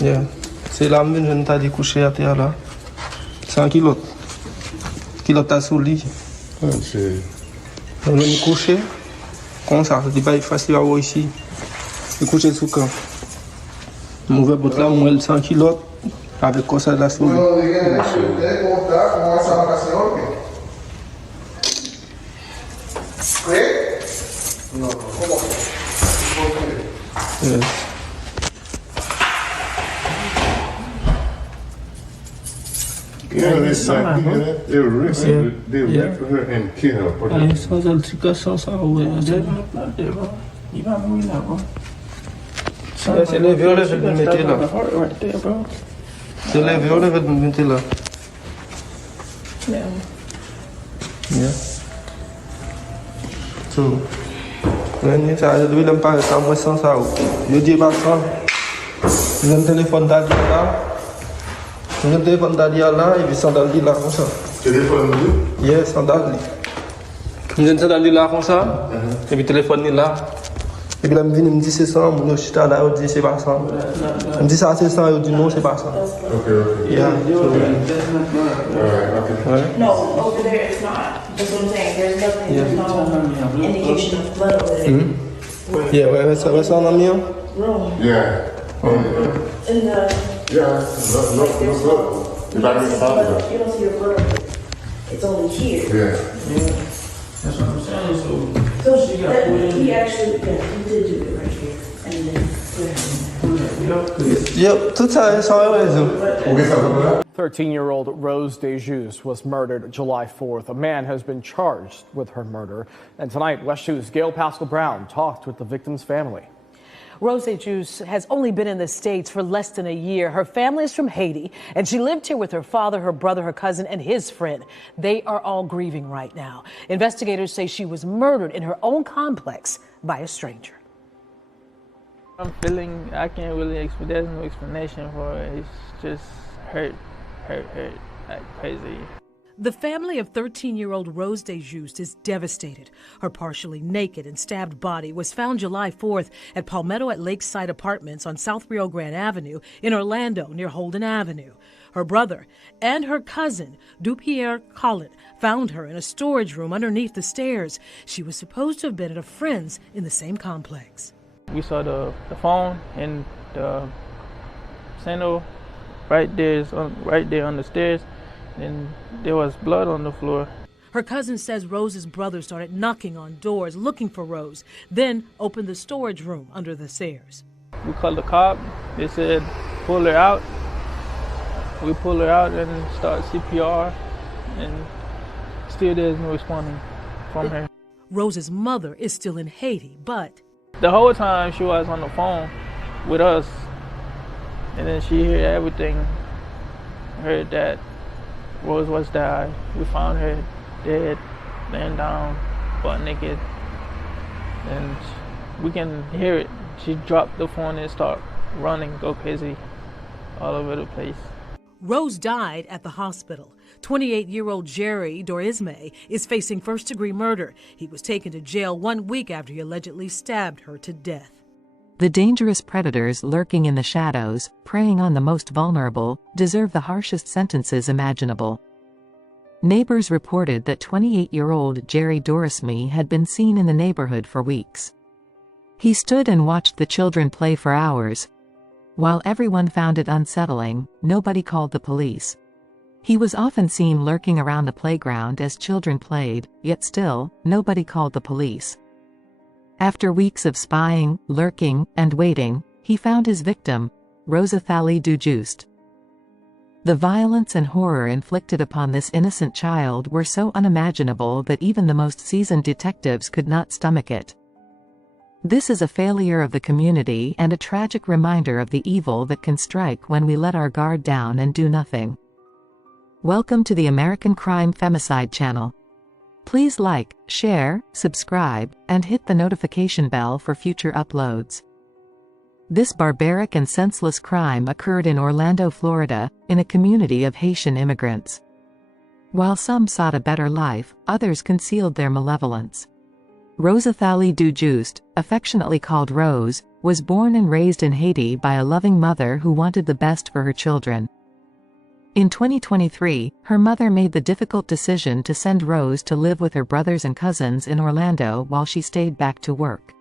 Yeah. C'est la même, je ne t'ai dit coucher à terre là. C'est un kilo. Kilo t'as sous le lit. C'est... On est couché. Comme ça, c'est pas facile à voir ici. Je suis couché sous le camp. Mon verre là, moi, 100 kilos. Avec quoi ça de la souris. Yes. Yeah, they went for her and killed her. Allez, sans altercation, ça, ouais. C'est les violets que vous mettez là. C'est les violets que vous mettez là. Yeah. So, là, ça, je dois me parler ça, moi, sans ça. Je dis pas ça. J'ai un téléphone d'aller là. J'ai un téléphone d'aller là et puis sans d'aller là comme ça. Téléphone où? Yeah, sans d'aller. J'ai un d'aller là comme ça. Et puis téléphone est là. Et puis là, je me dit c'est ça, je suis là, je dis c'est pas ça. Je me dis ça, c'est ça, je dis non, c'est pas ça. Ok. Yeah. No, over there it's not. That's what I'm saying. There's nothing, there's no indication of blood over there. Yeah, where's that on me? Room. Yeah. In the, Yeah, no there's blood. you don't see blood. You don't see the blood. It's only here. Yeah. That's what I'm saying, so. So he actually, yeah, he did do it right here. And then, Yep, tout ça, ça a raison. 13-year-old Rose Dieujuste was murdered July 4th. A man has been charged with her murder. And tonight, West 2's Gail Pascal Brown talked with the victim's family. Rose Dieujuste has only been in the States for less than a year. Her family is from Haiti, and she lived here with her father, her brother, her cousin, and his friend. They are all grieving right now. Investigators say she was murdered in her own complex by a stranger. I'm feeling, I can't really, there's no explanation for it. It's just hurt, like crazy. The family of 13-year-old Rose Dieujuste is devastated. Her partially naked and stabbed body was found July 4th at Palmetto at Lakeside Apartments on South Rio Grande Avenue in Orlando near Holden Avenue. Her brother and her cousin, Dupierre Collin, found her in a storage room underneath the stairs. She was supposed to have been at a friend's in the same complex. We saw the phone and the sandal right there on the stairs. And there was blood on the floor. Her cousin says Rose's brother started knocking on doors looking for Rose, then opened the storage room under the stairs. We called the cop. They said, pull her out. We pulled her out and started CPR, and still there's no responding from her. Rose's mother is still in Haiti, but the whole time she was on the phone with us, and then she heard everything, heard that Rose was died. We found her dead, laying down, butt naked, and we can hear it. She dropped the phone and started running, go crazy, all over the place. Rose died at the hospital. 28-year-old Jerry Dorisme is facing first-degree murder. He was taken to jail 1 week after he allegedly stabbed her to death. The dangerous predators lurking in the shadows, preying on the most vulnerable, deserve the harshest sentences imaginable. Neighbors reported that 28-year-old Jerry Dorisme had been seen in the neighborhood for weeks. He stood and watched the children play for hours. While everyone found it unsettling, nobody called the police. He was often seen lurking around the playground as children played, yet still, nobody called the police. After weeks of spying, lurking, and waiting, he found his victim, Rosethalie Dieujuste. The violence and horror inflicted upon this innocent child were so unimaginable that even the most seasoned detectives could not stomach it. This is a failure of the community and a tragic reminder of the evil that can strike when we let our guard down and do nothing. Welcome to the American Crime Femicide channel. Please like, share, subscribe, and hit the notification bell for future uploads. This barbaric and senseless crime occurred in Orlando, Florida, in a community of Haitian immigrants. While some sought a better life, others concealed their malevolence. Rosethalie Dieujuste, affectionately called Rose, was born and raised in Haiti by a loving mother who wanted the best for her children. In 2023, her mother made the difficult decision to send Rose to live with her brothers and cousins in Orlando while she stayed back to work.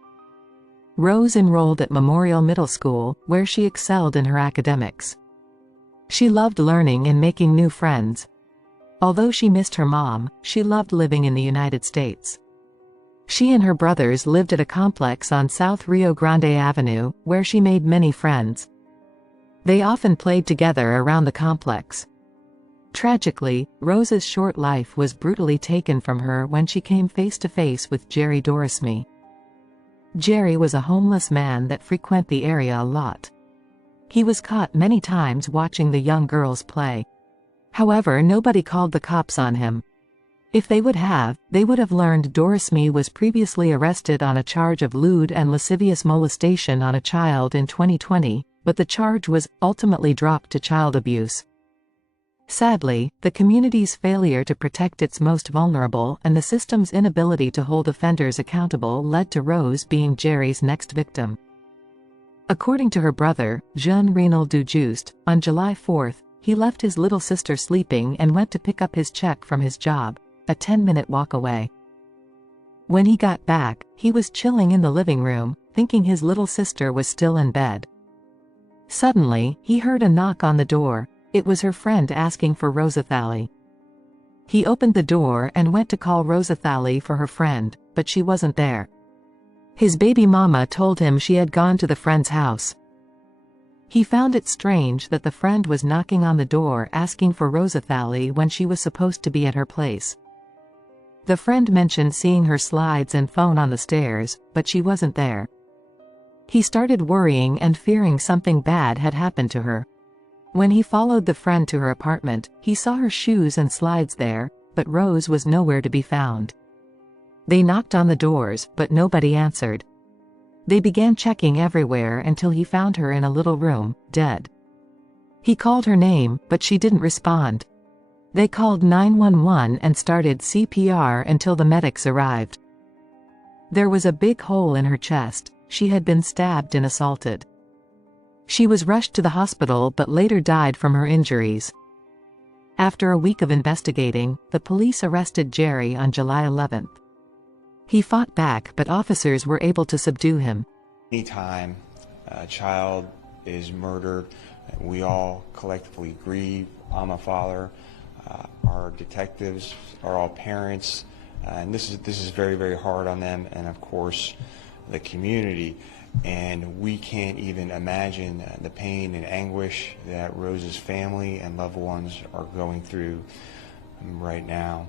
Rose enrolled at Memorial Middle School, where she excelled in her academics. She loved learning and making new friends. Although she missed her mom, she loved living in the United States. She and her brothers lived at a complex on South Rio Grande Avenue, where she made many friends. They often played together around the complex. Tragically, Rose's short life was brutally taken from her when she came face to face with Jerry Dorisme. Jerry was a homeless man that frequented the area a lot. He was caught many times watching the young girls play. However, nobody called the cops on him. If they would have learned Dorisme was previously arrested on a charge of lewd and lascivious molestation on a child in 2020, but the charge was ultimately dropped to child abuse. Sadly, the community's failure to protect its most vulnerable and the system's inability to hold offenders accountable led to Rose being Jerry's next victim. According to her brother, Rosethalie Dieujuste, on July 4, he left his little sister sleeping and went to pick up his check from his job, a 10-minute walk away. When he got back, he was chilling in the living room, thinking his little sister was still in bed. Suddenly, he heard a knock on the door. It was her friend asking for Rosethalie. He opened the door and went to call Rosethalie for her friend, but she wasn't there. His baby mama told him she had gone to the friend's house. He found it strange that the friend was knocking on the door asking for Rosethalie when she was supposed to be at her place. The friend mentioned seeing her slides and phone on the stairs, but she wasn't there. He started worrying and fearing something bad had happened to her. When he followed the friend to her apartment, he saw her shoes and slides there, but Rose was nowhere to be found. They knocked on the doors, but nobody answered. They began checking everywhere until he found her in a little room, dead. He called her name, but she didn't respond. They called 911 and started CPR until the medics arrived. There was a big hole in her chest. She had been stabbed and assaulted. She was rushed to the hospital but later died from her injuries. After a week of investigating, the police arrested Jerry on July 11th. He fought back, but officers were able to subdue him. Anytime a child is murdered, we all collectively grieve. I'm a father. Our detectives are all parents, and this is very, very hard on them, and of course the community. And we can't even imagine the pain and anguish that Rose's family and loved ones are going through right now.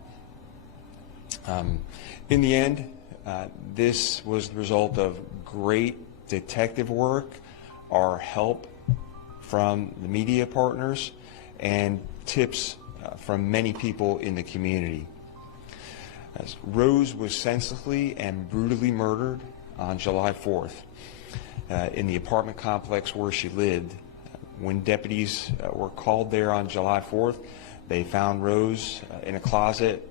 In the end, this was the result of great detective work, our help from the media partners, and tips from many people in the community. Rose was senselessly and brutally murdered on July 4th in the apartment complex where she lived. When deputies were called there on July 4th, they found Rose in a closet,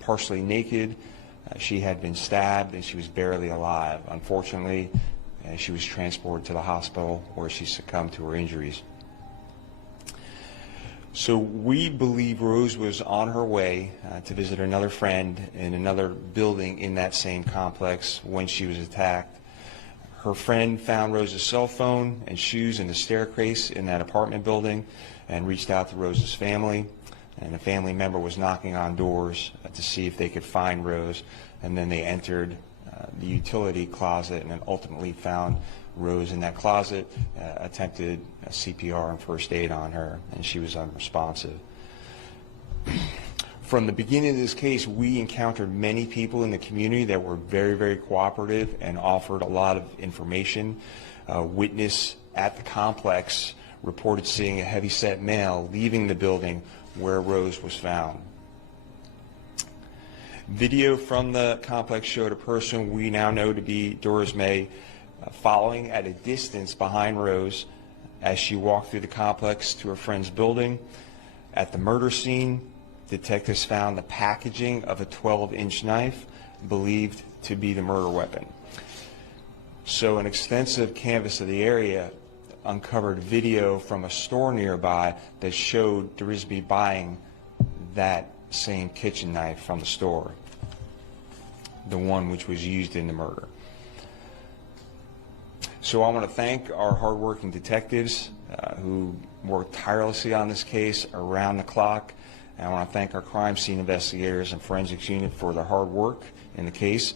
partially naked. She had been stabbed and she was barely alive. Unfortunately, she was transported to the hospital where she succumbed to her injuries. So we believe Rose was on her way to visit another friend in another building in that same complex when she was attacked. Her friend found Rose's cell phone and shoes in the staircase in that apartment building and reached out to Rose's family. And a family member was knocking on doors to see if they could find Rose. And then they entered the utility closet and then ultimately found Rose in that closet, attempted CPR and first aid on her, and she was unresponsive. From the beginning of this case, we encountered many people in the community that were very, very cooperative and offered a lot of information. A witness at the complex reported seeing a heavy-set male leaving the building where Rose was found. Video from the complex showed a person we now know to be Dorisme following at a distance behind Rose as she walked through the complex to her friend's building. At the murder scene, detectives found the packaging of a 12-inch knife believed to be the murder weapon. So an extensive canvass of the area uncovered video from a store nearby that showed Dorisme buying that same kitchen knife from the store, the one which was used in the murder. So I want to thank our hardworking detectives who worked tirelessly on this case around the clock. And I want to thank our crime scene investigators and forensics unit for their hard work in the case.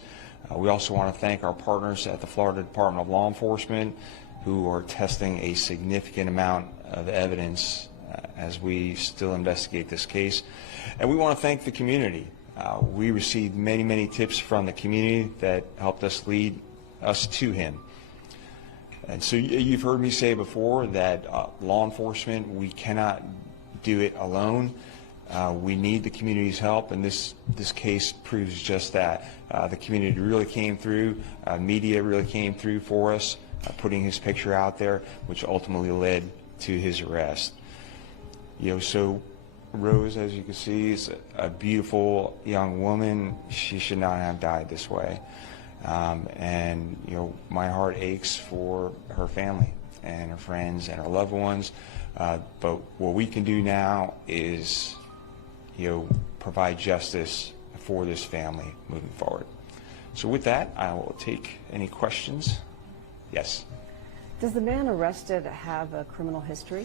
We also want to thank our partners at the Florida Department of Law Enforcement who are testing a significant amount of evidence as we still investigate this case. And we want to thank the community. We received many, many tips from the community that helped us lead us to him. And so you've heard me say before that law enforcement, we cannot do it alone. We need the community's help, and this case proves just that. The community really came through, media really came through for us, putting his picture out there, which ultimately led to his arrest. So Rose, as you can see, is a beautiful young woman. She should not have died this way. And my heart aches for her family and her friends and her loved ones. But what we can do now is provide justice for this family moving forward. So with that, I will take any questions. Yes. Does the man arrested have a criminal history?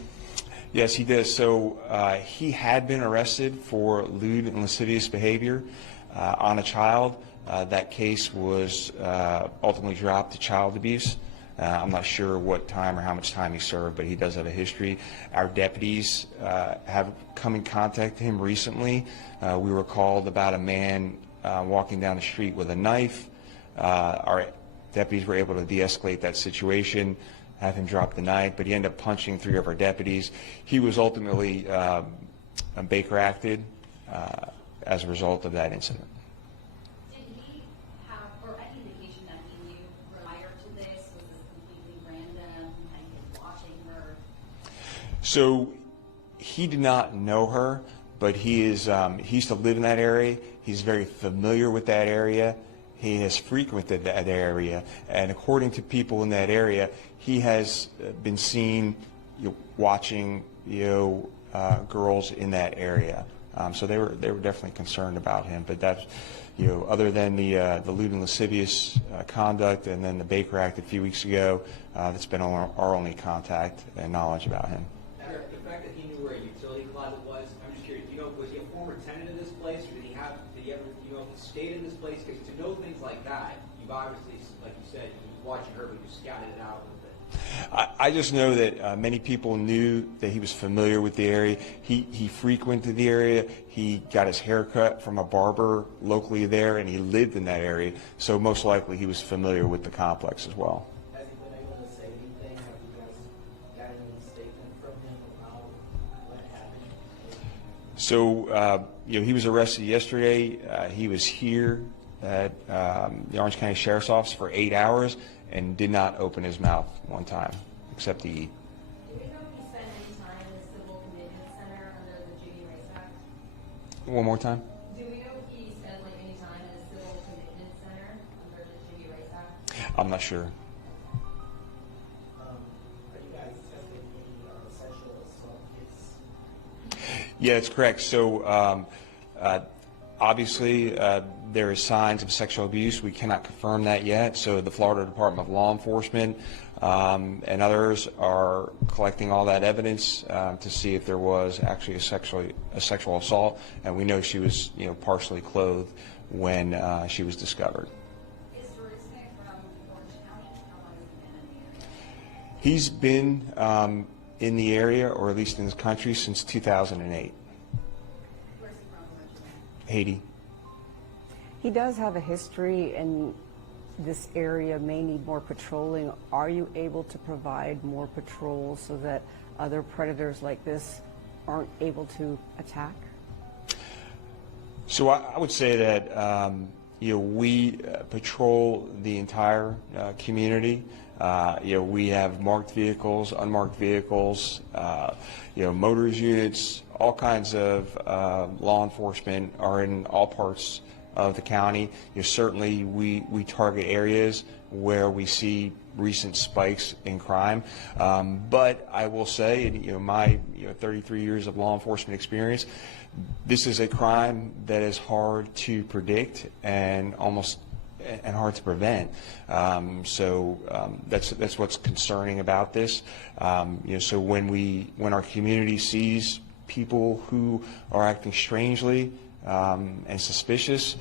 Yes, he does. So he had been arrested for lewd and lascivious behavior on a child. That case was ultimately dropped to child abuse. I'm not sure what time or how much time he served, but he does have a history. Our deputies have come in contact with him recently. We were called about a man walking down the street with a knife. Our deputies were able to de-escalate that situation, have him drop the knife, but he ended up punching 3 of our deputies. He was ultimately Baker acted as a result of that incident. Did he have, or any indication that he knew prior to this? Was this completely random and he was watching her? So he did not know her, but he used to live in that area. He's very familiar with that area. He has frequented that area, and according to people in that area, he has been seen watching girls in that area. So they were definitely concerned about him. But that's other than the lewd and lascivious conduct, and then the Baker Act a few weeks ago, that's been our only contact and knowledge about him. The fact that he knew where a utility closet was, I'm just curious. Was he a former tenant of this place, or did he ever, if he stayed in this place? Because to know things like that, you've obviously, like you said, you was watching her, but you scouted it out a little bit. I just know that many people knew that he was familiar with the area. He frequented the area. He got his hair cut from a barber locally there, and he lived in that area. So most likely he was familiar with the complex as well. Has he been able to say anything? Have you guys got any statement from him about what happened? So he was arrested yesterday. He was here at the Orange County Sheriff's Office for 8 hours and did not open his mouth one time, except to eat. Do we know if he spent any time in the Civil Commitment Center under the Judy Rice Act? One more time? Do we know if he spent any time in the Civil Commitment Center under the Judy Rice Act? I'm not sure. Are you guys testing any sexual assault case? Yeah, it's correct. So obviously there is signs of sexual abuse. We cannot confirm that yet. So the Florida Department of Law Enforcement and others are collecting all that evidence to see if there was actually a sexual assault. And we know she was partially clothed when she was discovered. Is Dorisme from Orange County? How long has he been in the area? He's been in the area, or at least in this country, since 2008. Where's he from originally? Haiti. He does have a history, and this area may need more patrolling. Are you able to provide more patrols so that other predators like this aren't able to attack? So I would say that we patrol the entire community. We have marked vehicles, unmarked vehicles, motors units, all kinds of law enforcement are in all parts of the county. Certainly we target areas where we see recent spikes in crime, but I will say, my 33 years of law enforcement experience, this is a crime that is hard to predict and hard to prevent. That's what's concerning about this. So when our community sees people who are acting strangely and suspicious,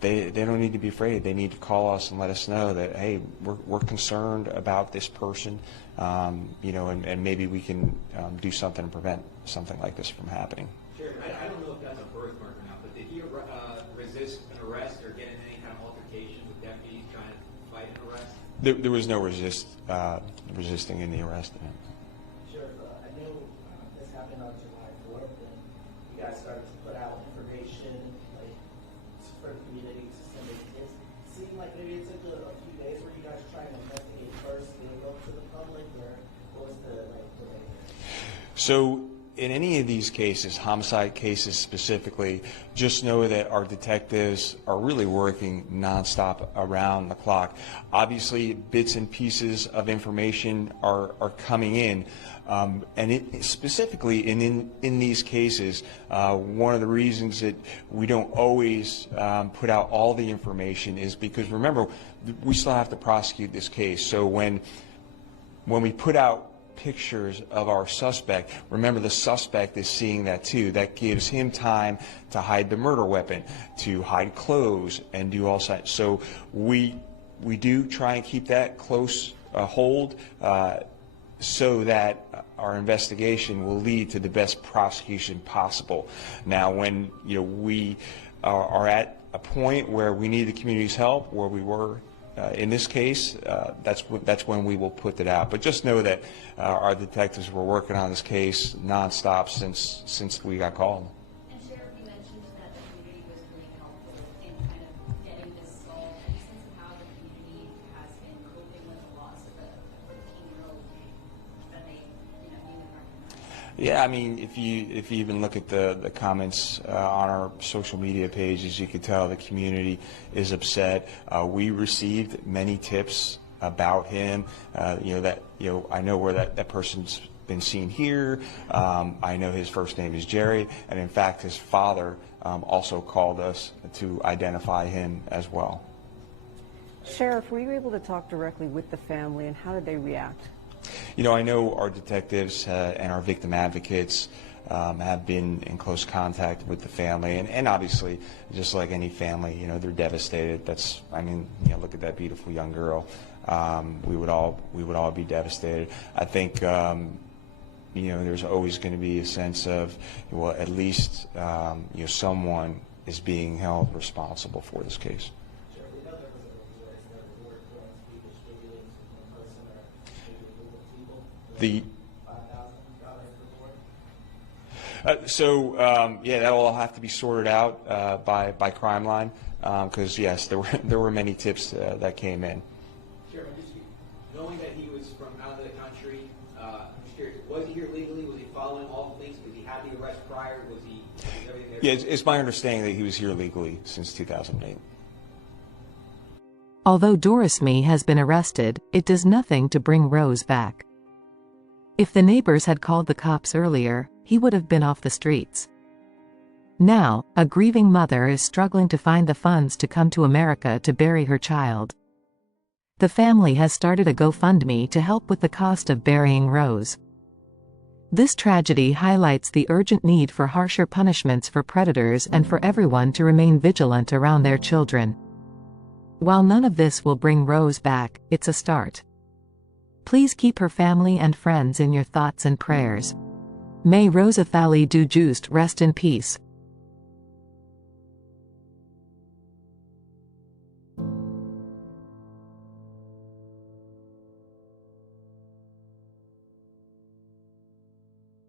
they don't need to be afraid. They need to call us and let us know that, hey, we're concerned about this person, and maybe we can do something to prevent something like this from happening. Sure. I don't know if that's a birthmark or not, but did he resist an arrest or get in any kind of altercation with deputies trying to fight an arrest? There was no resisting in the arrest. Sheriff, I know this happened on July 4th, and you guys started to put out information for the community to send it. It seemed like maybe it took a few days. Were you guys trying to investigate first, then go to the public, or what was the delay? So in any of these cases, homicide cases specifically, just know that our detectives are really working nonstop around the clock. Obviously, bits and pieces of information are coming in, and specifically in these cases, one of the reasons that we don't always put out all the information is because, remember, we still have to prosecute this case. So when we put out pictures of our suspect, remember the suspect is seeing that too. That gives him time to hide the murder weapon, to hide clothes, and do all that. So we do try and keep that close hold so that our investigation will lead to the best prosecution possible. Now, when we are at a point where we need the community's help, where we were in this case, that's when we will put it out. But just know that our detectives were working on this case nonstop since we got called. And Sheriff, you mentioned that the community was really helpful in kind of getting this solved. Any sense of how the community has been coping with the loss of a 13-year-old that they, even recognize? Yeah, I mean, if you even look at the comments on our social media pages, you can tell the community is upset. We received many tips about him. I know where that person's been seen here. I know his first name is Jerry, and in fact, his father also called us to identify him as well. Sheriff, were you able to talk directly with the family, and how did they react? I know our detectives and our victim advocates have been in close contact with the family, and obviously, just like any family, they're devastated. Look at that beautiful young girl. We would all be devastated. I think there's always going to be a sense of, well, at least someone is being held responsible for this case. That'll all have to be sorted out by Crime Line, because yes, there were many tips that came in. Sheriff, knowing that he was from out of the country, I'm just curious, was he here legally? Was he following all the things? Did he have the arrest prior? Was everything there? Yeah, it's my understanding that he was here legally since 2008. Although Dorisme has been arrested, it does nothing to bring Rose back. If the neighbors had called the cops earlier, he would have been off the streets. Now, a grieving mother is struggling to find the funds to come to America to bury her child. The family has started a GoFundMe to help with the cost of burying Rose. This tragedy highlights the urgent need for harsher punishments for predators and for everyone to remain vigilant around their children. While none of this will bring Rose back, it's a start. Please keep her family and friends in your thoughts and prayers. May Rosethalie Dieujuste rest in peace.